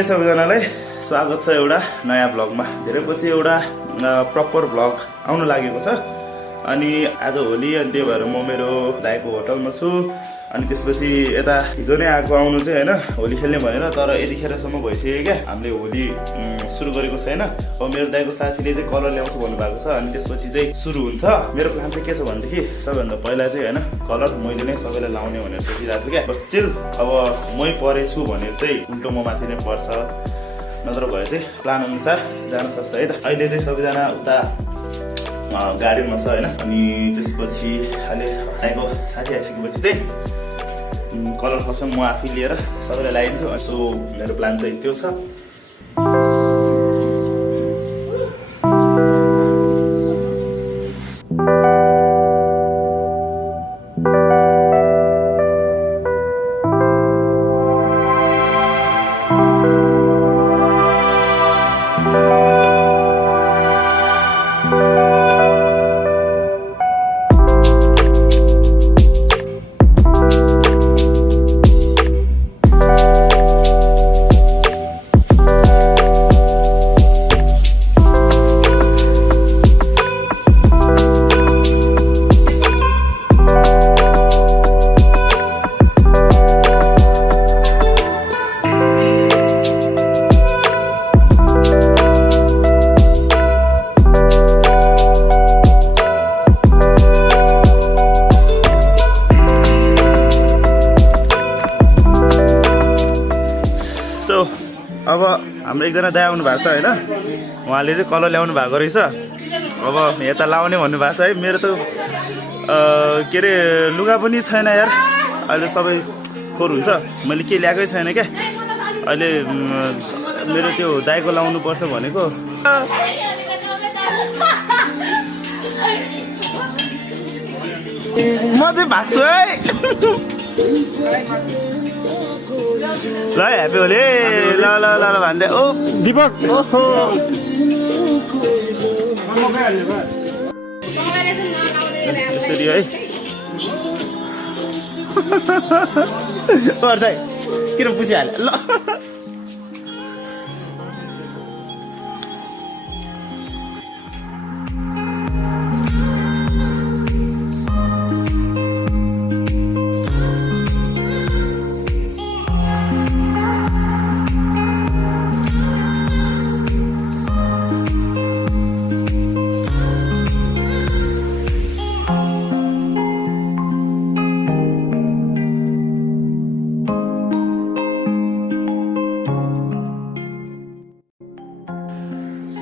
नमस्ते सबैजनालाई स्वागत छ एउटा नयाँ ब्लगमा। धेरै पछि एउटा प्रपर ब्लग आउन लागेको छ। अनि आज होली अनि त्यही भएर म मेरो दाइको होटलमा छु। अनि त्यसपछि यता हिजो नै आएको आउनु चाहिँ हैन होली खेल्ने भनेर, तर यतिखेरसम्म भइसक्यो क्या हामीले होली सुरु गरेको छैन। अब मेरो दाइको साथीले चाहिँ कलर ल्याउँछु भन्नुभएको छ। अनि त्यसपछि चाहिँ सुरु हुन्छ। मेरो प्लान चाहिँ के छ भनेदेखि सबैभन्दा पहिला चाहिँ हैन कलर मैले नै सबैलाई लाउने भनेर सोचिरहेको छु क्या। बट स्टिल अब मै परेछु भने चाहिँ उल्टो म माथि नै पर्छ, नत्र भए चाहिँ प्लान अनुसार जान सक्छ है त। अहिले चाहिँ सबैजना उता गाडीमा छ हैन। अनि त्यसपछि अहिले दाइको साथी आइसकेपछि चाहिँ कलर फर्स्ट म आफै लिएर सबैलाई लगाइदिन्छु। सो मेरो प्लान चाहिँ त्यो छ। अब हाम्रो एकजना दाइ आउनु भएको छ हैन, उहाँले चाहिँ कलर ल्याउनु भएको रहेछ। अब यता लाउने भन्नुभएको छ है। मेरो त के अरे लुगा पनि छैन यार, अहिले सबै फोहोर हुन्छ। मैले के ल्याएकै छैन क्या। अहिले मेरो त्यो दाइको लाउनु पर्छ भनेको। म चाहिँ भाग्छु है। ल ह्याप्पी होली। ल ल ल ल भन्दै ओ दीपक ओहो यसरी है। पर्छ है किन पुसिहाल्यो ल।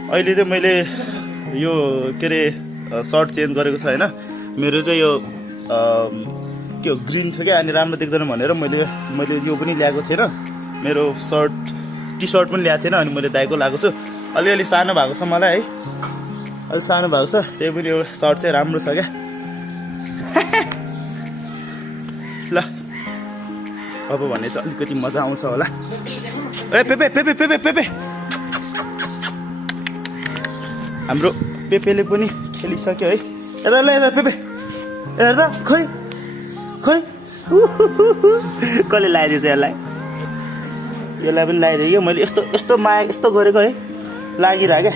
अहिले चाहिँ मैले यो के अरे सर्ट चेन्ज गरेको छ हैन। मेरो चाहिँ यो के हो ग्रिन थियो क्या। अनि राम्रो देख्दैन भनेर मैले यो पनि ल्याएको थिएन। मेरो टी सर्ट पनि ल्याएको थिएन। अनि मैले दाइको लगाएको छु। अलिअलि सानो भएको छ मलाई है, अलि सानो भएको छ। त्यही पनि यो सर्ट चाहिँ राम्रो छ क्या। ल अब भने चाहिँ अलिकति मजा आउँछ होला। ए पेपे पेपे पेपे पेपे हाम्रो पेपेले पनि खेलिसक्यो है। यता ल यता पेपे हेर्दा खै खै कसले लगाइदिएछ यसलाई। यसलाई पनि लगाइदिएँ क्या मैले। यस्तो यस्तो माया यस्तो गरेको है, लागिरह क्या।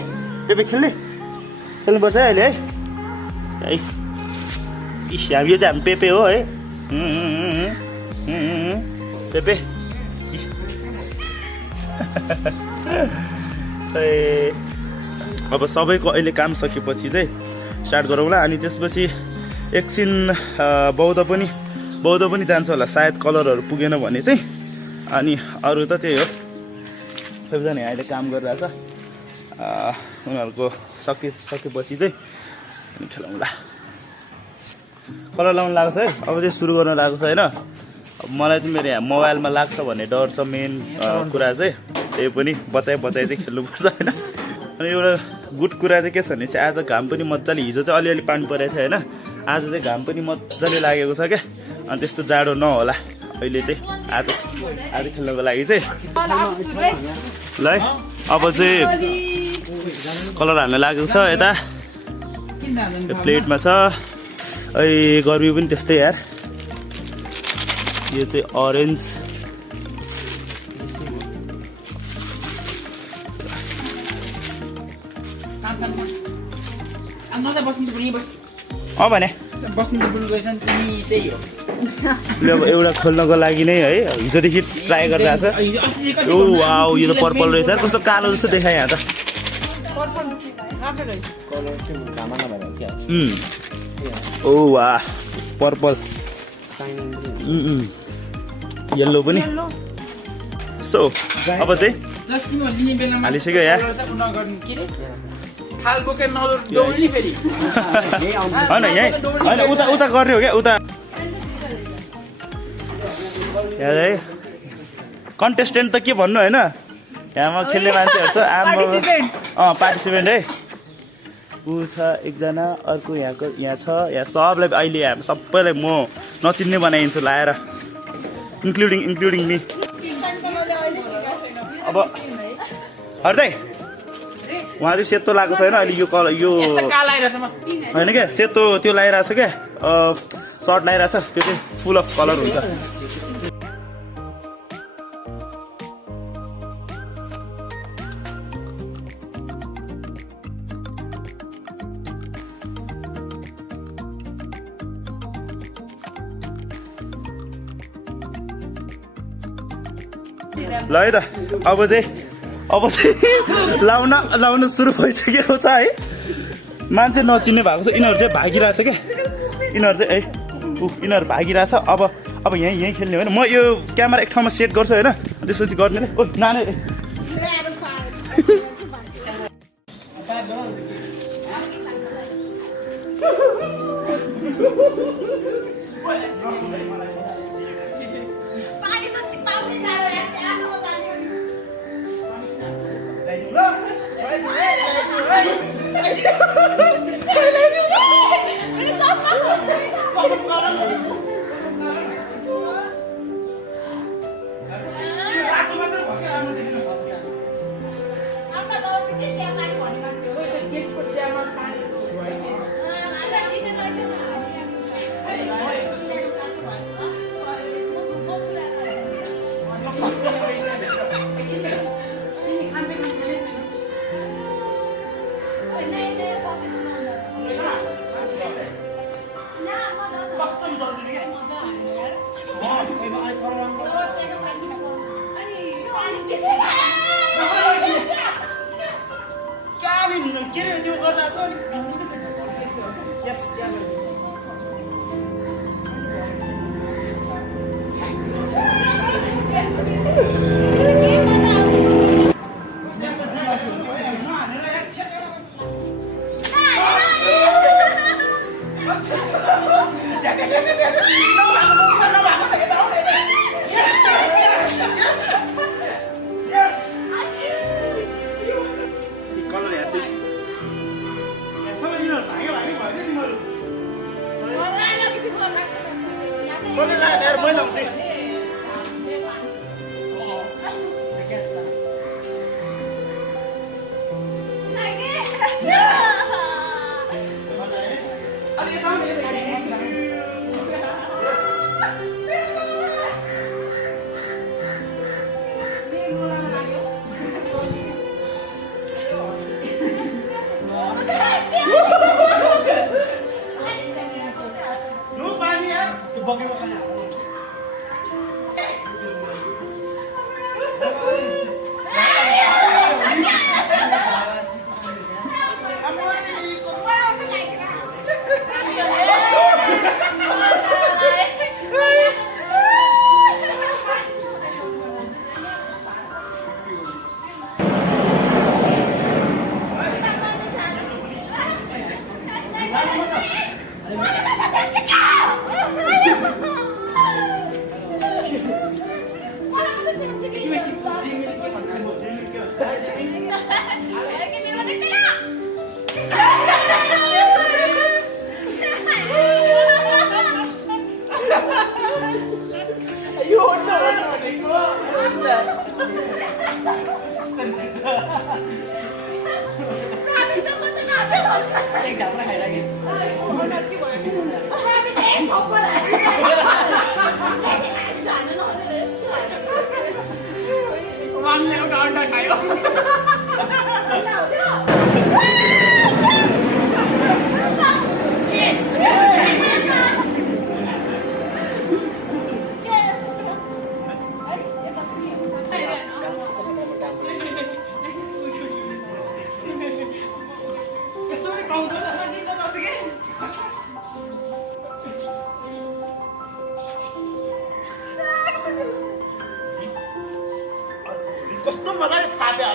पेपे खेल्नुपर्छ है अहिले है। यो चाहिँ हामी पेपे हो है। पेपे अब सबैको अहिले काम सकेपछि चाहिँ स्टार्ट गरौँला। अनि त्यसपछि एकछिन बौद्ध पनि जान्छ होला सायद, कलरहरू पुगेन भने चाहिँ। अनि अरू त त्यही हो, सबैजना अहिले काम गरिरहेछ। उनीहरूको सकेपछि चाहिँ अनि खेलाउँला। कलर लाउनु लाग्छ है। अब चाहिँ सुरु गर्न लागेको छ होइन। अब मलाई चाहिँ मेरो यहाँ मोबाइलमा लाग्छ भन्ने डर छ मेन कुरा चाहिँ। त्यही पनि बचाइ चाहिँ खेल्नुपर्छ होइन। अनि एउटा गुड कुरा चाहिँ के छ भने चाहिँ आज घाम पनि मजाले, हिजो चाहिँ अलिअलि पानी परेको थियो होइन, आज चाहिँ घाम पनि मजाले लागेको छ क्या। अनि त्यस्तो जाडो नहोला अहिले चाहिँ आज खेल्नको लागि चाहिँ। ल अब चाहिँ कलर हाल्न लागेको छ। यता प्लेटमा छ। गर्मी पनि त्यस्तै यार। यो चाहिँ ऑरेंज भने ल एउटा खोल्नको लागि नै है हिजोदेखि ट्राई गरिरहेको छ। ओ वाउ यो त पर्पल रहेछ कस्तो कालो जस्तो देखायो यहाँ त। ओ वाह पर्पल येल्लो पनि। सो अब चाहिँ हालिसक्यो यहाँ होइन यहीँ होइन उता उता गर्ने हो क्या उता यहाँ है कन्टेस्टेन्ट त के भन्नु होइन यहाँमा खेल्ने मान्छेहरू छ आमा पार्टिसिपेन्ट है ऊ छ एकजना अर्को यहाँको यहाँ छ यहाँ सबलाई अहिले यहाँ सबैलाई म नचिन्ने बनाइदिन्छु लाएर इन्क्लुडिङ मी। अब हर्दै उहाँ चाहिँ सेतो लगाएको छैन अहिले यो कलर यो होइन क्या सेतो त्यो लगाइरहेको छ क्या सर्ट लगाइरहेको छ त्यो चाहिँ फुल अफ कलर हुन्छ। ल है त अब चाहिँ लाउन सुरु भइसकेको छ है। मान्छे नचिन्ने भएको छ यिनीहरू चाहिँ भागिरहेछ क्या यिनीहरू चाहिँ है यिनीहरू भागिरहेछ। अब यहीँ खेल्ने होइन म यो क्यामेरा एक ठाउँमा सेट गर्छु होइन त्यसपछि गर्ने ओ नानी One little dog, कस्तो मजाले थाप्यो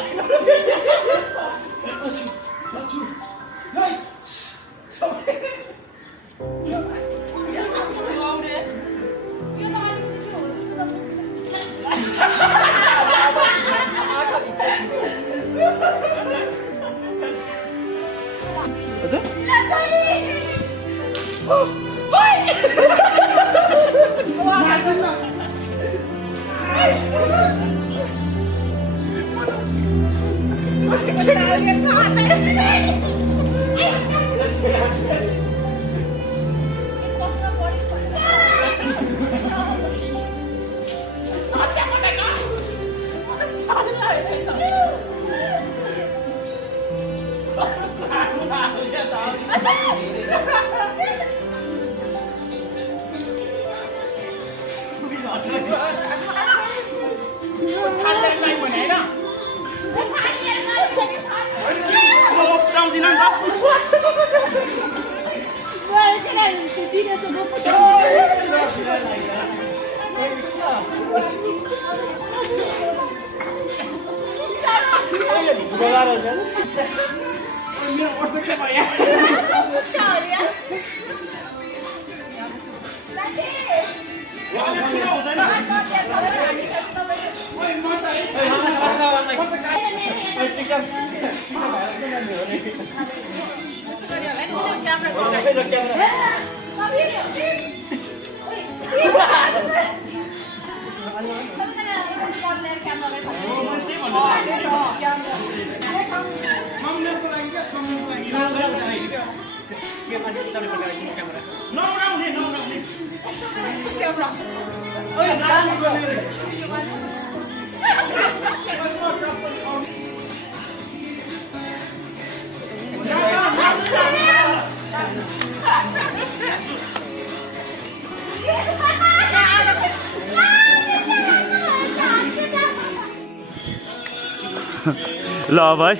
ल भाइ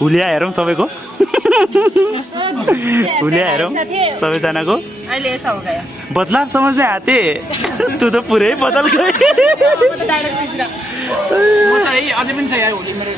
हुलिया हेरौँ सबैको हुलिया हेरौँ सबैजनाको बदलाव समझने आते तँ त पुरै बदल गए अझै पनि छ यार होली मेरो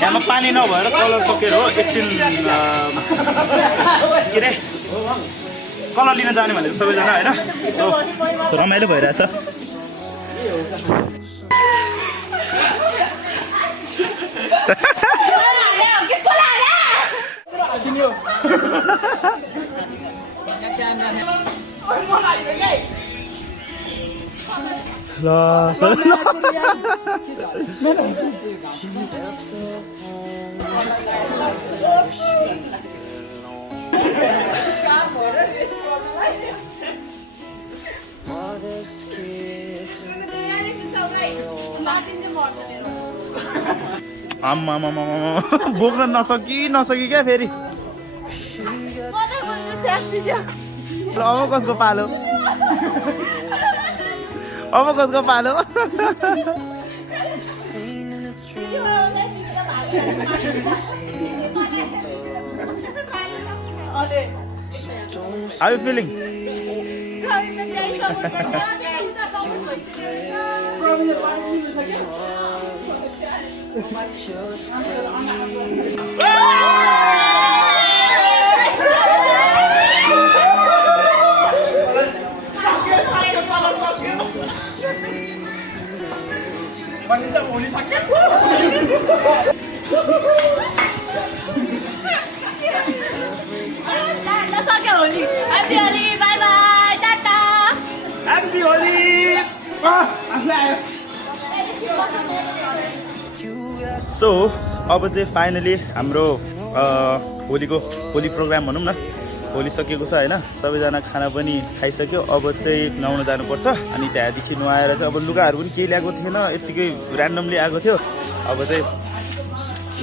यहाँ पानी नभएर कलर सकेर हो एकछिन के अरे कलर लिन जाने भनेको सबैजना होइन रमाइलो भइरहेछ आम्मा बोक्न नसकी क्या फेरि अब कसको पालो How are you feeling? Happy Holi! Bye bye! Tata! Happy Holi! So अब चाहिँ फाइनली हाम्रो होली प्रोग्राम भनौँ न, होली सकिएको छ होइन। सबैजना खाना पनि खाइसक्यो, अब चाहिँ नुहाउन जानुपर्छ। अनि त्यहाँदेखि नुहाएर चाहिँ अब लुगाहरू पनि केही ल्याएको थिएन, यत्तिकै ऱ्यान्डमली आएको थियो। अब चाहिँ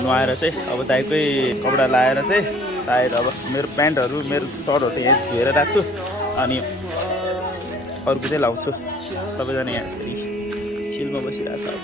नुहाएर चाहिँ अब दाइकै कपडा लाएर चाहिँ सायद अब मेरो प्यान्टहरू मेरो सर्टहरू त यहाँ धोएर राख्छु, अनि अर्को चाहिँ लाउँछु। सबैजना यहाँ यसरी चिलमा बसिरहेको छ। अब